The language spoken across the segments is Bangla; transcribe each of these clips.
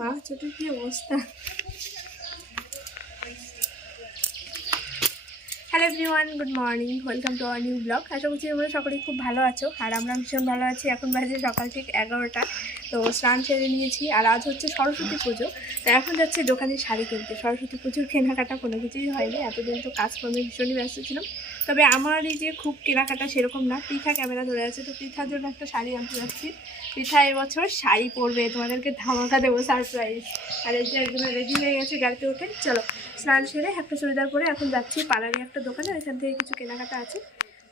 মা ছোট কি অবস্থা hello everyone good morning welcome to our new blog আশা করছি তোমরা সকলেই খুব ভালো আছো। আর আমরা ভীষণ ভালো আছি। এখন বাজে সকাল ঠিক এগারোটা। তো স্নান সেরে নিয়েছি আর আজ হচ্ছে সরস্বতী পুজো। তো এখন যাচ্ছে দোকানে শাড়ি কিনতে। সরস্বতী পুজোর কেনাকাটা কোনো কিছুই হয়নি, এতদিন তো কাজকর্মে ভীষণই ব্যস্ত ছিলাম। তবে আমার এই যে খুব কেনাকাটা সেরকম না পৃথা ক্যামেরা ধরে আছে। তো পৃথার জন্য একটা শাড়ি আনতে যাচ্ছি। পৃথা এবছর শাড়ি পরবে, তোমাদেরকে ধামাকা দেবো সারপ্রাইজ আর এই যে একদম রেডি হয়ে গেছে গাড়িতে ওঠে চলো, স্নান সেরে একটা চুড়িদার পরে এখন যাচ্ছি পাড়ারি একটা দোকানে। ওইখান থেকে কিছু কেনাকাটা আছে।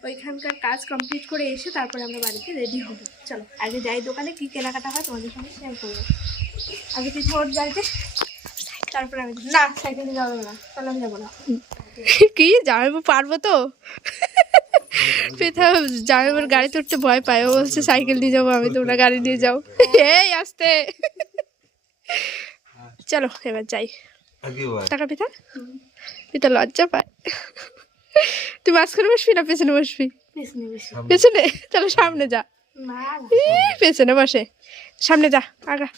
ওইখানকার কাজ কমপ্লিট করে এসে তারপরে আমরা বাড়িতে রেডি হব। চলো আগে যাই দোকানে কী কেনাকাটা হয় তোমাদের সঙ্গে শেয়ার করব। আগে পিঠা ওর বাড়িতে তারপরে আমি না সাইকেল নিয়ে যাব না তাহলে আমি যাব না। কি জামাইবু পারব তো? পেথা জামাইবুর গাড়িতে উঠতে ভয় পায় ও বলছে সাইকেল নিয়ে যাব আমি তোমরা গাড়ি নিয়ে যাও। এই আসতে। চলো এবার যাই। টাকা পিতা পিতা লজ্জা পায়। তুই মাঝখানে বসবি না পেছনে বসবি? পেছনে তাহলে সামনে যা। পেছনে বসে। সামনে যা আগা।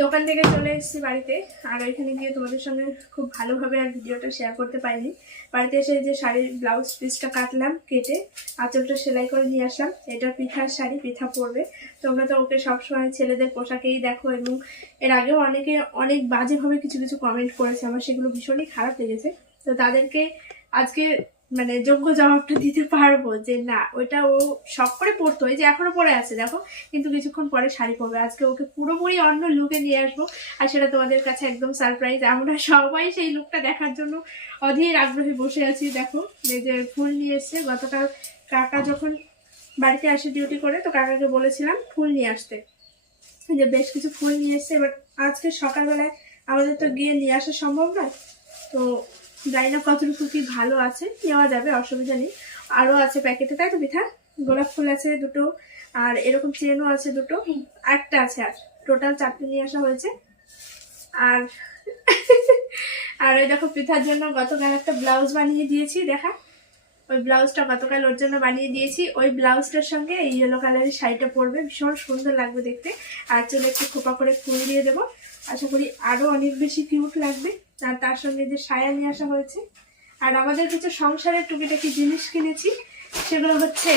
দোকান থেকে চলে এসেছি বাড়িতে। আর ওইখানে গিয়ে তোমাদের সঙ্গে খুব ভালোভাবে আর ভিডিওটা শেয়ার করতে পারিনি। বাড়িতে এসে যে শাড়ির ব্লাউজ পিসটা কাটলাম, কেটে আঁচলটা সেলাই করে নিয়ে আসলাম। এটা পিঠার শাড়ি পিঠা পরবে। তোমরা তো ওকে সবসময় ছেলেদের পোশাকেই দেখো এবং এর আগেও অনেকে অনেক বাজেভাবে কিছু কিছু কমেন্ট করেছে। আমার সেগুলো ভীষণই খারাপ লেগেছে। তো তাদেরকে আজকে মানে যোগ্য জবাবটা দিতে পারব যে না, ওইটা ও শখ করে পড়তো যে এখনও পরে আছে, দেখো। কিন্তু কিছুক্ষণ পরে শাড়ি পরবে। আজকে ওকে পুরোপুরি অন্য লুকে নিয়ে আসব। আর সেটা তোমাদের কাছে একদম সারপ্রাইজ আমরা সবাই সেই লুকটা দেখার জন্য অধীর আগ্রহে বসে আছি, দেখো। এই যে ফুল নিয়ে এসছে, গতকাল কাকা যখন বাড়িতে আসে ডিউটি করে, তো কাকাকে বলেছিলাম ফুল নিয়ে আসতে। যে বেশ কিছু ফুল নিয়ে এসছে, এবার আজকে সকালবেলায় আমাদের তো গিয়ে নিয়ে আসা সম্ভব নয়। তো জানি না কতটুকু কি ভালো আছে, নেওয়া যাবে, অসুবিধা নেই। আরও আছে প্যাকেটে, তাই তো পিঠা? গোলাপ ফুল আছে দুটো, আর এরকম চেনও আছে দুটো, একটা আছে আর। টোটাল চারটে নিয়ে আসা হয়েছে। আর আর ওই দেখো পিঠার জন্য গতকাল একটা ব্লাউজ বানিয়ে দিয়েছি, দেখা। ওই ব্লাউজটা গতকাল ওর জন্য বানিয়ে দিয়েছি। ওই ব্লাউজটার সঙ্গে এই ইয়েলো কালারের শাড়িটা পরবে, ভীষণ সুন্দর লাগবে দেখতে। আর চলে একটু খোপা করে ফুল দিয়ে দেবো। আশা করি আরও অনেক বেশি কিউট লাগবে। আর তার সঙ্গে যে সায়া নিয়ে আসা হয়েছে। আর আমাদের কিছু সংসারের টুকিটাকি জিনিস কিনেছি, সেগুলো হচ্ছে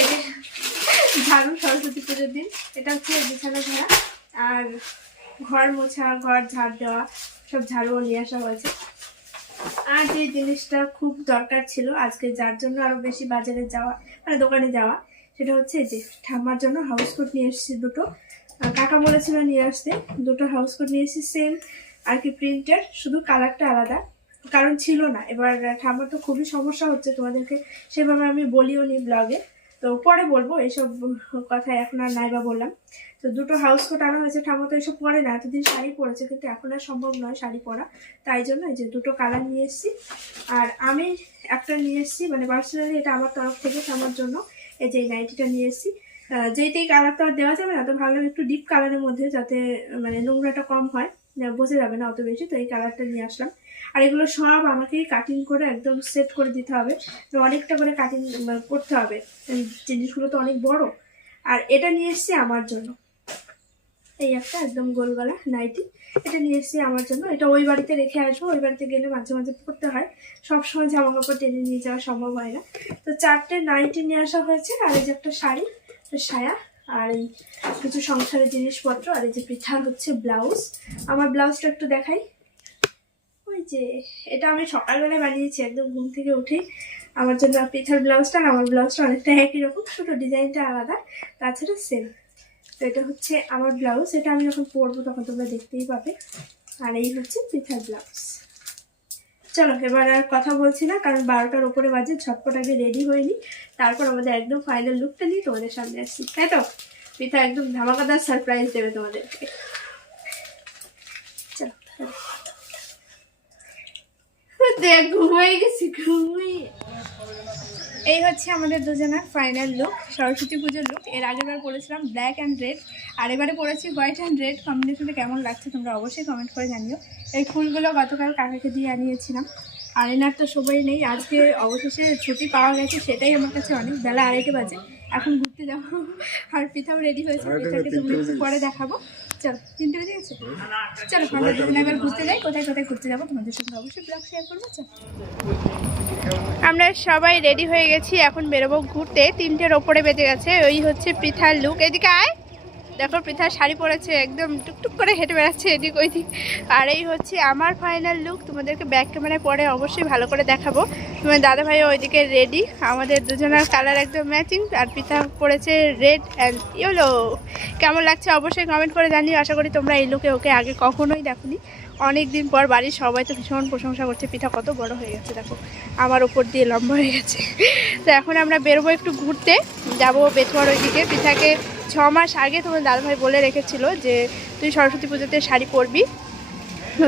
ঝাড়ু সরস্বতী পুজোর দিন। এটা হচ্ছে বিছানা ঝাড়া আর ঘর মোছা, ঘর ঝাড় দেওয়া, সব ঝাড়ুও নিয়ে আসা হয়েছে। আর যে জিনিসটা খুব দরকার ছিল আজকে, যার জন্য আরও বেশি বাজারে যাওয়া মানে দোকানে যাওয়া, সেটা হচ্ছে যে ঠাম্মার জন্য হাউস কোট নিয়ে এসেছি দুটো। কাকা বলেছিল নিয়ে আসতে, দুটো হাউস কোট নিয়ে এসেছি সেম আর কি প্রিন্টের শুধু কালারটা আলাদা কারণ ছিল না। এবার ঠাম্মার তো খুবই সমস্যা হচ্ছে তোমাদেরকে সেভাবে আমি বলিও নি ব্লগে তো পরে বলব এইসব কথা এখন আর নাইবা বললাম। তো দুটো হাউস কোট আনা হয়েছে ঠাম্মা তো এসব পরে না এতদিন শাড়ি পরেছে কিন্তু এখন আর সম্ভব নয় শাড়ি পরা। তাই জন্য এই যে দুটো কালার নিয়ে এসেছি। আর আমি একটা নিয়ে এসেছি মানে পার্সোনালি এটা আমার তরফ থেকে আমার জন্য এই যে নাইটিটা নিয়ে এসেছি। আহ, যেইতেই কালারটা দেওয়া যাবে না তো ভাবলাম একটু ডিপ কালারের মধ্যে যাতে মানে নোংরাটা কম হয়। বোঝা যাবে না অত বেশি, তো এই কালারটা নিয়ে আসলাম। আর এগুলো সব আমাকেই কাটিং করে একদম সেট করে দিতে হবে। তো অনেকটা করে কাটিং করতে হবে। জিনিসগুলো তো অনেক বড়। আর এটা নিয়ে এসেছি আমার জন্য। এই একটা একদম গোলগলা নাইটি। এটা নিয়ে এসেছি আমার জন্য। এটা ওই বাড়িতে রেখে আসব। ওই বাড়িতে গেলে মাঝে মাঝে পড়তে হয়। সবসময় জামা কাপড় টেনে নিয়ে যাওয়া সম্ভব হয় না। তো চারটে নাইটি নিয়ে আসা হয়েছে। আর এই যে একটা শাড়ি একটা সায়া। আর এই কিছু সংসারের জিনিসপত্র, আর এই যে পিঠার হচ্ছে ব্লাউজ। আমার ব্লাউজটা একটু দেখাই। ওই যে, এটা আমি সকালবেলায় বানিয়েছি, একদম ঘুম থেকে উঠেই। আমার জন্য পিঠার ব্লাউজটা আর আমার ব্লাউজটা অনেকটা একই রকম শুধু ডিজাইনটা আলাদা, তাছাড়া সেম তো এটা হচ্ছে আমার ব্লাউজ, এটা আমি যখন পরবো তখন তোমরা দেখতেই পাবে। আর এই হচ্ছে পিঠার ব্লাউজ। চলো, এবার আর কথা বলছি না, কারণ বারোটার ওপরে বাজে ঝটপট আগে রেডি হয়নি। তারপর আমাদের একদম ফাইনাল লুকটা নিয়ে তোমাদের সামনে আসছি, তাই তো? পিতা একদম ধামাকাদার সারপ্রাইজ দেবে তোমাদেরকে। চলো। দেখ, ঘুমিয়ে গেছি, ঘুমিয়ে। এই হচ্ছে আমাদের দুজনের ফাইনাল লুক সরস্বতী পুজোর লুক এর আগের বার পরেছিলাম ব্ল্যাক অ্যান্ড রেড আর এবারে পরেছি হোয়াইট অ্যান্ড রেড কম্বিনেশনে কেমন লাগছে তোমরা অবশ্যই কমেন্ট করে জানিও। এই ফুলগুলো গতকাল কাকাকে দিয়ে আনিয়েছিলাম। আর এনার তো সবাই নেই আজকে অবশেষে ছুটি পাওয়া গেছে সেটাই আমার কাছে অনেক বেলা আড়াইটে বাজে। এখন ঘুরতে যাব। আর পিঠাও রেডি হয়েছে পিঠাকে তুমি একটু পরে দেখাবো। চলো তিনটে বেজে গেছে? চলো আমরা দুজনে এবার ঘুরতে যাই কোথায় কোথায় ঘুরতে যাব তোমাদের সঙ্গে অবশ্যই ব্লগ শেয়ার করব চলো। আমরা সবাই রেডি হয়ে গেছি, এখন বেরোবো ঘুরতে। তিনটের ওপরে বেজে গেছে, ওই হচ্ছে পৃথার লুক এদিকে আয়। দেখো পৃথা শাড়ি পরেছে, একদম টুকটুক করে হেঁটে বেড়াচ্ছে এদিক ওইদিক। আর এই হচ্ছে আমার ফাইনাল লুক তোমাদেরকে ব্যাক ক্যামেরায় পরে অবশ্যই ভালো করে দেখাবো। তোমার দাদা ভাই ওইদিকে রেডি আমাদের দুজনের কালার একদম ম্যাচিং আর পৃথা পরেছে রেড অ্যান্ড ইয়েলো কেমন লাগছে অবশ্যই কমেন্ট করে জানিও, আশা করি তোমরা এই লুকে ওকে আগে কখনোই দেখোনি। অনেক দিন পর বাড়ির সবাই তো ভীষণ প্রশংসা করছে, পিঠা কত বড় হয়ে গেছে, দেখো। আমার ওপর দিয়ে লম্বা হয়ে গেছে। তো এখন আমরা বেরোবো একটু ঘুরতে, যাব বেথুয়ার ওইদিকে। পিঠাকে ছ মাস আগে তোমার দাদাভাই বলে রেখেছিল যে, তুই সরস্বতী পুজোতে শাড়ি পরবি।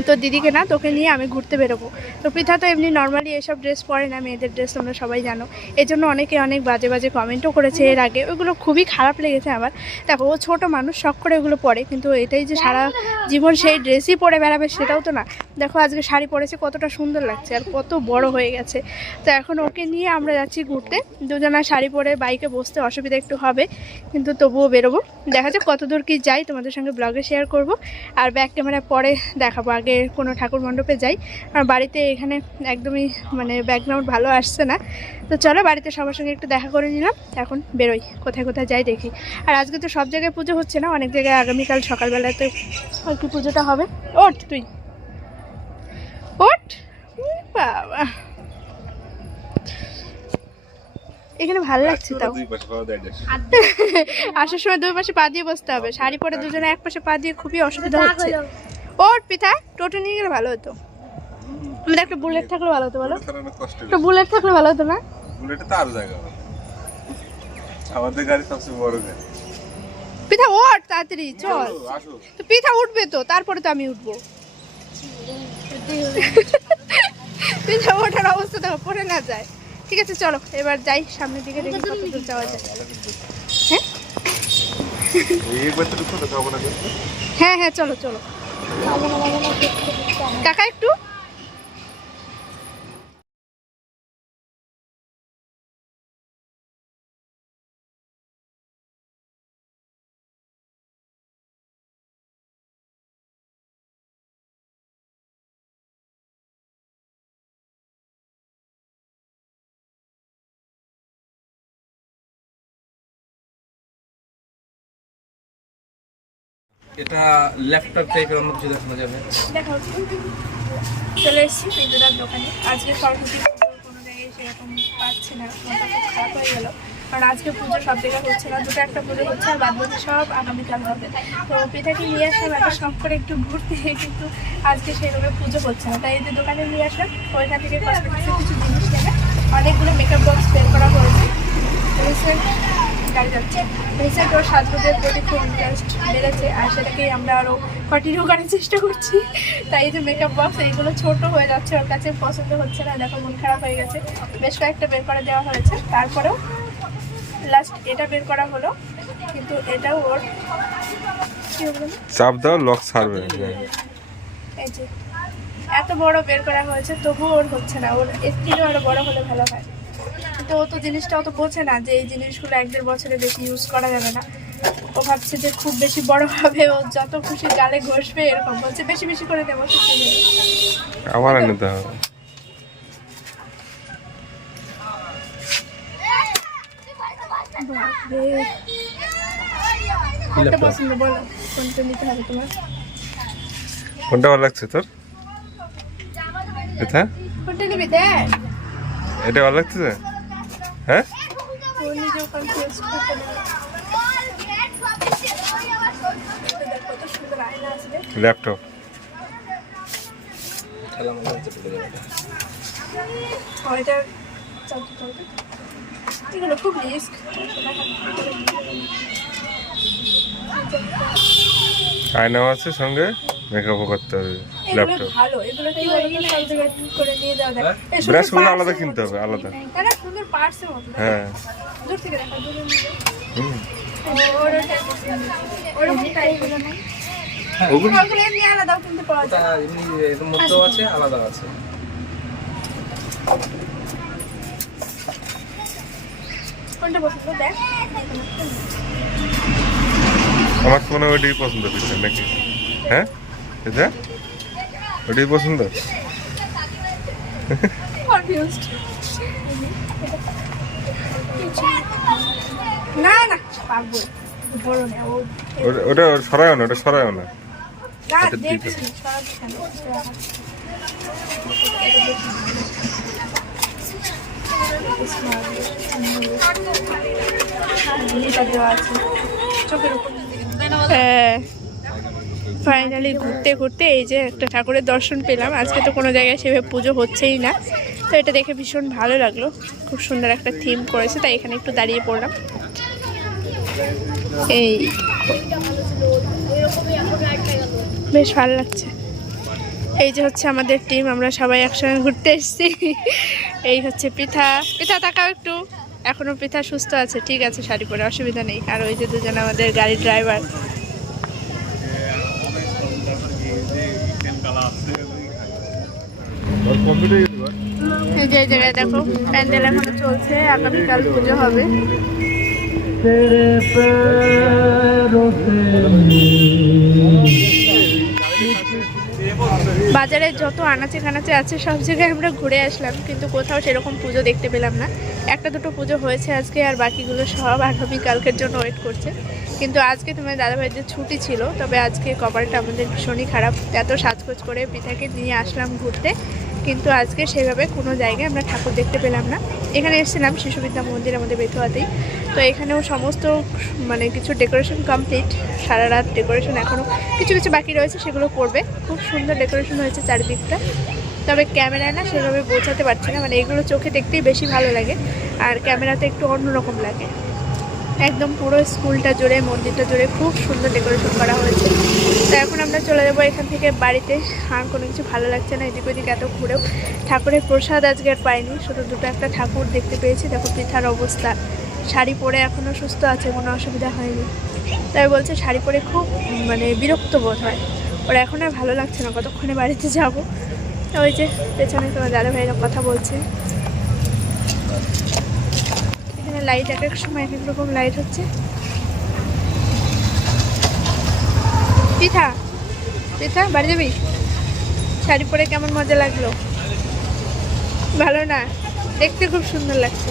তোর দিদিকে না, তোকে নিয়ে আমি ঘুরতে বেরোবো। তো পৃথা তো এমনি নর্মালি এসব ড্রেস পরে না, মেয়েদের ড্রেস তোমরা সবাই জানো। এই জন্য অনেকে অনেক বাজে বাজে কমেন্টও করেছে এর আগে। ওইগুলো খুবই খারাপ লেগেছে আমার দেখো, ও ছোটো মানুষ, শখ করে ওগুলো পরে, কিন্তু এটাই যে সারা জীবন সেই ড্রেসই পরে বেড়াবে সেটাও তো না। দেখো, আজকে শাড়ি পরেছে, কতটা সুন্দর লাগছে আর কত বড় হয়ে গেছে। তো এখন ওকে নিয়ে আমরা যাচ্ছি ঘুরতে। দুজনা শাড়ি পরে বাইকে বসতে অসুবিধা একটু হবে, কিন্তু তবুও বেরোবো। দেখা যাক কত দূর কি যাই, তোমাদের সঙ্গে ব্লগে শেয়ার করব। আর ব্যাক ক্যামেরা পরে দেখাবো আগে কোনো ঠাকুর মণ্ডপে যাই। আর বাড়িতে এখানে একদমই মানে ব্যাকগ্রাউন্ড ভালো আসছে না। তো চলো বাড়িতে সবার সঙ্গে একটু দেখা করে নিলাম। এখন বেরোই কোথায় কোথায় যাই দেখি। আর আজকে তো সব জায়গায় পুজো হচ্ছে না অনেক জায়গায় আগামীকাল সকালবেলাতে আর কি পুজোটা হবে। ওঠ তুই। ওঠ। বাবা। এখানে ভালো লাগছে তাও। আসার সময় দুই পাশে পা দিয়ে বসতে হবে। শাড়ি পরে দুজনে এক পাশে পা দিয়ে খুবই অসুবিধা হচ্ছে। পিঠা টোটো নিয়ে গেলে ভালো হতো। আমাদের একটা বুলেট থাকলে ভালো হতো বলো। একটা বুলেট থাকলে ভালো হতো না? বুলেটে তো আরও জায়গা আমাদের গাড়ি সবচেয়ে বড় গাড়ি। পিঠা ওঠ তাড়াতাড়ি চল। তো পিঠা উঠবে তো তারপরে তো আমি উঠবো। পিঠা ওঠার অবস্থা দেখো পড়ে না যায়। ঠিক আছে চলো এবার যাই সামনের দিকে দেখি কত দূর যাওয়া যায়। হ্যাঁ? তো তো। হ্যাঁ হ্যাঁ চলো চলো। কাকা একটু? এটা ল্যাপটপ টাইপের অন্য কিছু দেখানো যাবে। চলে এসেছি পিন্টুদার দোকানে। আজকে সরস্বতী কোনো জায়গায় সেরকম পাচ্ছি না খারাপ হয়ে গেল। কারণ আজকে পুজো সব জায়গায় হচ্ছে না, দুটো একটা পুজো হচ্ছে আর বাদ সব আগামীকাল হবে। তো পিঠাকে নিয়ে আসলাম একটা শখ করে একটু ঘুরতে, কিন্তু আজকে সেইভাবে পুজো হচ্ছে না। তাই এই যে দোকানে নিয়ে আসলাম, ওইখান থেকে কিছু জিনিস নেবে অনেকগুলো মেকআপ বক্স বের করা হয়েছে। গাড়ি যাচ্ছে। রিসেন্ট ওর সাজগোজের প্রতি খুব ইন্টারেস্ট বেড়েছে আর সেটাকেই আমরা আরও কন্টিনিউ করার চেষ্টা করছি। তাই এই যে মেকআপ বক্স এইগুলো ছোট হয়ে যাচ্ছে ওর কাছে পছন্দ হচ্ছে না দেখো মন খারাপ হয়ে গেছে। বেশ কয়েকটা বের করে দেওয়া হয়েছে। তারপরেও লাস্ট এটা বের করা হলো কিন্তু এটাও ওর চাপ দাও লক ছাড়বে। এই যে এত বড় বের করা হয়েছে তবুও ওর হচ্ছে না। ওর এর থেকেও আরও বড় হলে ভালো হয়। কিন্তু ও তো জিনিসটা অত বোঝে না যে এই জিনিসগুলো এক দেড় বছরে বেশি ইউজ করা যাবে না। ও ভাবছে যে খুব বেশি বড় হবে ও যত খুশি গালে ঘষবে এরকম বলছে বেশি বেশি করে দেবো। কোনটা পছন্দ বলো কোনটা নিতে হবে তোমার? কোনটা ভালো লাগছে তোর? এটা? কোনটা নিবি দেখ। এটা ভালো লাগছে হ্যাঁ? ল্যাপটপ খুব আয়নাও আছে সঙ্গে মেকআপও করতে হবে। ল্যাপটপ ভালো এগুলো কি বলতো সব জায়গায় করে নিয়ে যাওয়া যায়। ব্রাশগুলো আলাদা কিনতে হবে আলাদা। তারা সুন্দর পার্টসের মতো হ্যাঁ। দূর থেকে দেখা দূরে নিয়ে হুম। ওর ওটাই পছন্দ। ওরকম টাইপের না ওগুলো ওগুলো এমনি আলাদাও কিনতে পাওয়া যায়। এমনি এর মধ্যেও আছে আলাদা আছে। কোনটা পছন্দ? দেখ। আমার মনে হয় ওইটাই পছন্দ পিছনে নাকি? হ্যাঁ? এটা ওইটাই পছন্দ? কনফিউজড না না পারব ও ওটা ওটা না ওটা সরায়ও না। চোখের উপর। ফাইনালি ঘুরতে ঘুরতে এই যে একটা ঠাকুরের দর্শন পেলাম। আজকে তো কোনো জায়গায় সেভাবে পুজো হচ্ছেই না। তো এটা দেখে ভীষণ ভালো লাগল। খুব সুন্দর একটা থিম করেছে, তাই এখানে একটু দাঁড়িয়ে পড়লাম। এই, বেশ ভালো লাগছে। এই যে হচ্ছে আমাদের টিম আমরা সবাই একসঙ্গে ঘুরতে এসেছি। এই হচ্ছে পিঠা পিঠা তাকাও একটু। এখনও পিঠা সুস্থ আছে। ঠিক আছে, শাড়ি পরে, অসুবিধা নেই। আর ওই যে দুজন আমাদের গাড়ির ড্রাইভার এই যে জায়গায় দেখো চলছে আগামীকাল পুজো হবে। বাজারে যত আনাচে কানাচে আছে, সব জায়গায় আমরা ঘুরে আসলাম, কিন্তু কোথাও সেরকম পুজো দেখতে পেলাম না। একটা দুটো পুজো হয়েছে আজকে, আর বাকিগুলো সব আগামীকালকের জন্য ওয়েট করছে। কিন্তু আজকে তোমার দাদাভাইদের ছুটি ছিল, তবে আজকে কপালটা আমাদের ভীষণই খারাপ। এত সাজগোজ করে পিঠাকে নিয়ে আসলাম ঘুরতে, কিন্তু আজকে সেভাবে কোনো জায়গায় আমরা ঠাকুর দেখতে পেলাম না। এখানে এসেছিলাম শিশুবিদ্যা মন্দির আমাদের বেথুয়াতেই। তো এখানেও সমস্ত মানে কিছু ডেকোরেশন কমপ্লিট সারা রাত ডেকোরেশন এখনও কিছু কিছু বাকি রয়েছে, সেগুলো করবে। খুব সুন্দর ডেকোরেশন হয়েছে চারিদিকটা। তবে ক্যামেরায় না সেভাবে বোঝাতে পারছি না মানে এগুলো চোখে দেখতেই বেশি ভালো লাগে, আর ক্যামেরাতে একটু অন্যরকম লাগে। একদম পুরো স্কুলটা জুড়ে, মন্দিরটা জুড়ে খুব সুন্দর ডেকোরেশন করা হয়েছে। তো এখন আমরা চলে যাব এখান থেকে বাড়িতে। আর কোনো কিছু ভালো লাগছে না, এদিক ওদিক এত ঘুরেও। ঠাকুরের প্রসাদ আজকে আর পাইনি, শুধু দুটো একটা ঠাকুর দেখতে পেয়েছি। দেখো পিঠার অবস্থা। শাড়ি পরে এখনও সুস্থ আছে, কোনো অসুবিধা হয়নি। তাই বলছে শাড়ি পরে খুব মানে বিরক্ত বোধ হয়। ওরা এখন আর ভালো লাগছে না, কতক্ষণে বাড়িতে যাব। ওই যে পেছনে তোমার দাদা ভাইরা কথা বলছে। এখানে লাইট এক এক সময় এক এক রকম লাইট হচ্ছে। পিঠা পিঠা, বাড়ি যাবি? শাড়ি পরে কেমন মজা লাগল? ভালো না? দেখতে খুব সুন্দর লাগছে।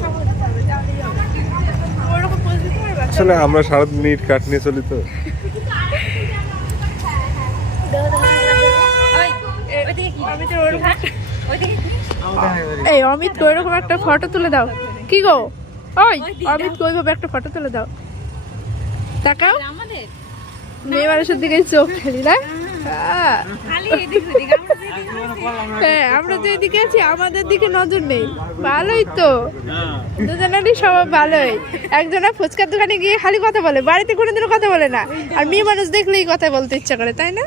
সহজ পাবে তাহলেই হবে ওরকম পোজ দিতে পারবা? আসলে আমরা সারাদিন নিট কাট নিয়ে চলি তো। তো এই অমিত কই রকম একটা ফটো তুলে দাও। কি গো? ওই অমিত ওইভাবে একটা ফটো তুলে দাও। তাকাও। মেয়ে মানুষের দিকে চোখ খালি না? হ্যাঁ। আমরা তো এদিকে আছি আমাদের দিকে নজর নেই। ভালোই তো। দুজনেরই স্বভাব ভালোই। একজনা ফুচকার দোকানে গিয়ে খালি কথা বলে বাড়িতে কোনোদিনও কথা বলে না। আর মেয়ে মানুষ দেখলেই কথা বলতে ইচ্ছা করে তাই না?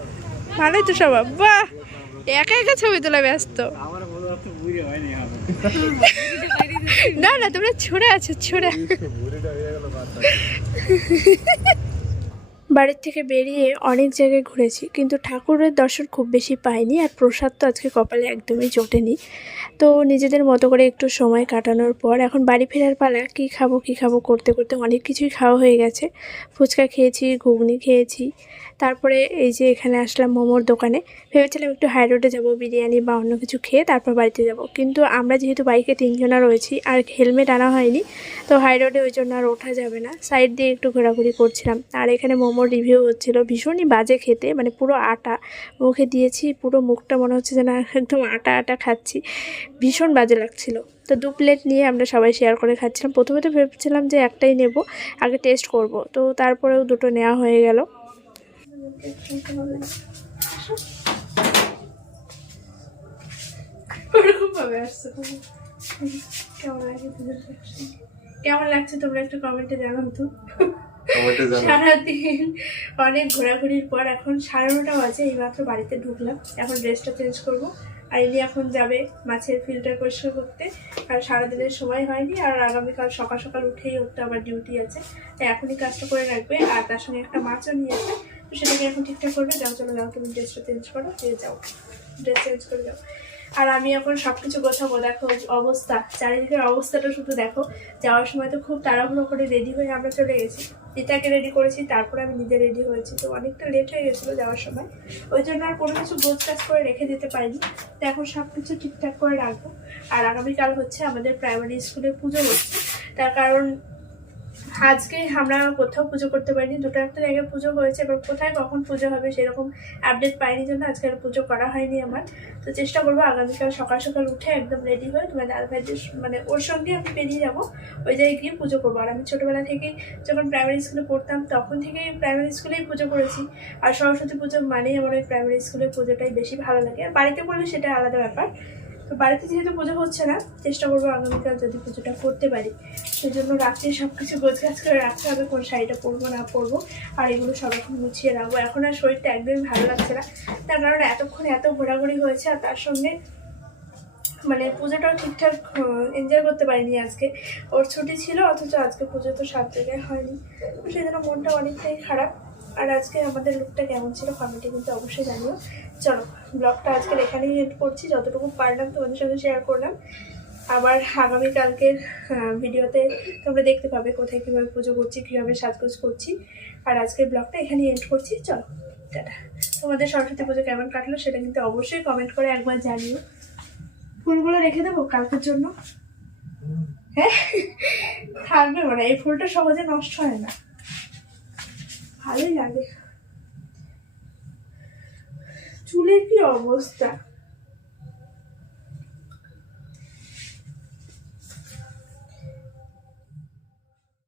ভালোই তো স্বভাব। বাহ! একা একা ছবি তোলা ব্যস্ত। না না তোমরা ছোড়া আছো ছড়ে। বাড়ির থেকে বেরিয়ে অনেক জায়গায় ঘুরেছি, কিন্তু ঠাকুরের দর্শন খুব বেশি পাইনি আর প্রসাদ তো আজকে কপালে একদমই জোটেনি। তো নিজেদের মতো করে একটু সময় কাটানোর পর এখন বাড়ি ফেরার পালা, কী খাব কী খাব করতে করতে অনেক কিছুই খাওয়া হয়ে গেছে। ফুচকা খেয়েছি, ঘুগনি খেয়েছি, তারপরে এই যে এখানে আসলাম মোমোর দোকানে। ভেবেছিলাম একটু হাই রোডে যাব, বিরিয়ানি বা অন্য কিছু খেয়ে তারপর বাড়িতে যাব। কিন্তু আমরা যেহেতু বাইকে তিনজনা রয়েছি আর হেলমেট আনা হয়নি, তো হাই রোডে ওই জন্য আর ওঠা যাবে না। সাইড দিয়ে একটু ঘোরাঘুরি করছিলাম। আর এখানে মোমোর রিভিউ হচ্ছিল ভীষণই বাজে খেতে মানে পুরো আটা মুখে দিয়েছি, পুরো মুখটা মনে হচ্ছে যেন একদম আটা আটা খাচ্ছি। ভীষণ বাজে লাগছিল। তো দু প্লেট নিয়ে আমরা সবাই শেয়ার করে খাচ্ছিলাম। প্রথমে তো ভেবেছিলাম যে একটাই নেব, আগে টেস্ট করব। তো তারপরেও দুটো নেওয়া হয়ে গেল। কেমন লাগছে তোমরা? একটু কমেন্টে জানাও তো। সারাদিন অনেক ঘোরাঘুরির পর এখন সাড়ে নটা বাজে এইমাত্র বাড়িতে ঢুকলাম। এখন ড্রেসটা চেঞ্জ করব। আর ইনি এখন যাবে মাছের ফিল্টার পরিষ্কার করতে। আর সারাদিনের সময় হয়নি আর আগামীকাল সকাল সকাল উঠেই উঠতে আবার ডিউটি আছে। তাই এখনই কাজটা করে রাখবে। আর তার সঙ্গে একটা মাছও নিয়েছে তো সেটাকে এখন ঠিকঠাক করবে। যাও, চলো, যাও, তুমি ড্রেসটা চেঞ্জ করো। দিয়ে যাও। ড্রেস চেঞ্জ করে যাও। আর আমি এখন সব কিছু গোছাবো। দেখো অবস্থা। চারিদিকের অবস্থাটা শুধু দেখো। যাওয়ার সময় তো খুব তাড়াহুড়ো করে রেডি হয়ে আমরা চলে গেছি। পিতাকে রেডি করেছি, তারপরে আমি নিজে রেডি হয়েছি। তো অনেকটা লেট হয়ে গেছিল যাওয়ার সময়। ওই জন্য আর কোনো কিছু গোছ কাজ করে রেখে দিতে পারিনি। তো এখন সব কিছু ঠিকঠাক করে রাখব। আর আগামীকাল হচ্ছে আমাদের প্রাইমারি স্কুলে পুজো হচ্ছে। তার কারণ আজকে আমরা কোথাও পুজো করতে পারিনি, দুটো একটা জায়গায় পুজো হয়েছে, এবার কোথায় কখন পুজো হবে সেরকম আপডেট পাইনি জন্য আজকে আর পুজো করা হয়নি আমার। তো চেষ্টা করব আগামীকাল সকাল সকাল উঠে একদম রেডি হয়ে তোমার দাদা ভাইদের মানে ওর সঙ্গে আমি বেরিয়ে যাব, ওই জায়গায় গিয়ে পুজো করব। আর আমি ছোটোবেলা থেকেই যখন প্রাইমারি স্কুলে পড়তাম তখন থেকেই প্রাইমারি স্কুলেই পুজো করেছি। আর সরস্বতী পুজো মানেই আমার ওই প্রাইমারি স্কুলের পুজোটাই বেশি ভালো লাগে। আর বাড়িতে করলে সেটা আলাদা ব্যাপার। তো বাড়িতে যেহেতু পুজো হচ্ছে না, চেষ্টা করব আগামীকাল যদি পুজোটা করতে পারি। সেজন্য রাত্রে সব কিছু গোছগাছ করে রাখতে হবে, কোন শাড়িটা পরবো, না পরবো, আর এগুলো সব এখন গুছিয়ে রাখব। এখন আর শরীরটা একদমই ভালো লাগছে না। তার কারণ এতক্ষণ এত ঘোরাঘুরি হয়েছে, আর তার সঙ্গে মানে পুজোটাও ঠিকঠাক এনজয় করতে পারিনি আজকে। ওর ছুটি ছিল, অথচ আজকে পুজো তো সাত জায়গায় হয়নি। সেই জন্য মনটা অনেকটাই খারাপ। আর আজকে আমাদের লুকটা কেমন ছিল কমেন্টে কিন্তু অবশ্যই জানিও। চলো ব্লগটা আজকের এখানেই এড করছি। যতটুকু পারলাম তোমাদের সঙ্গে শেয়ার করলাম। আবার আগামীকালকের ভিডিওতে তোমরা দেখতে পাবে কোথায় কীভাবে পুজো করছি, কীভাবে সাজগোজ করছি। আর আজকের ব্লগটা এখানেই এড করছি। চলো, টাটা। তোমাদের সরস্বতী পুজো কেমন কাটলো সেটা কিন্তু অবশ্যই কমেন্ট করে একবার জানিও। ফুলগুলো রেখে দেবো কালকের জন্য? হ্যাঁ? থাকবে মানে এই ফুলটা সহজে নষ্ট হয় না। ভালোই লাগে। চুলের কি অবস্থা?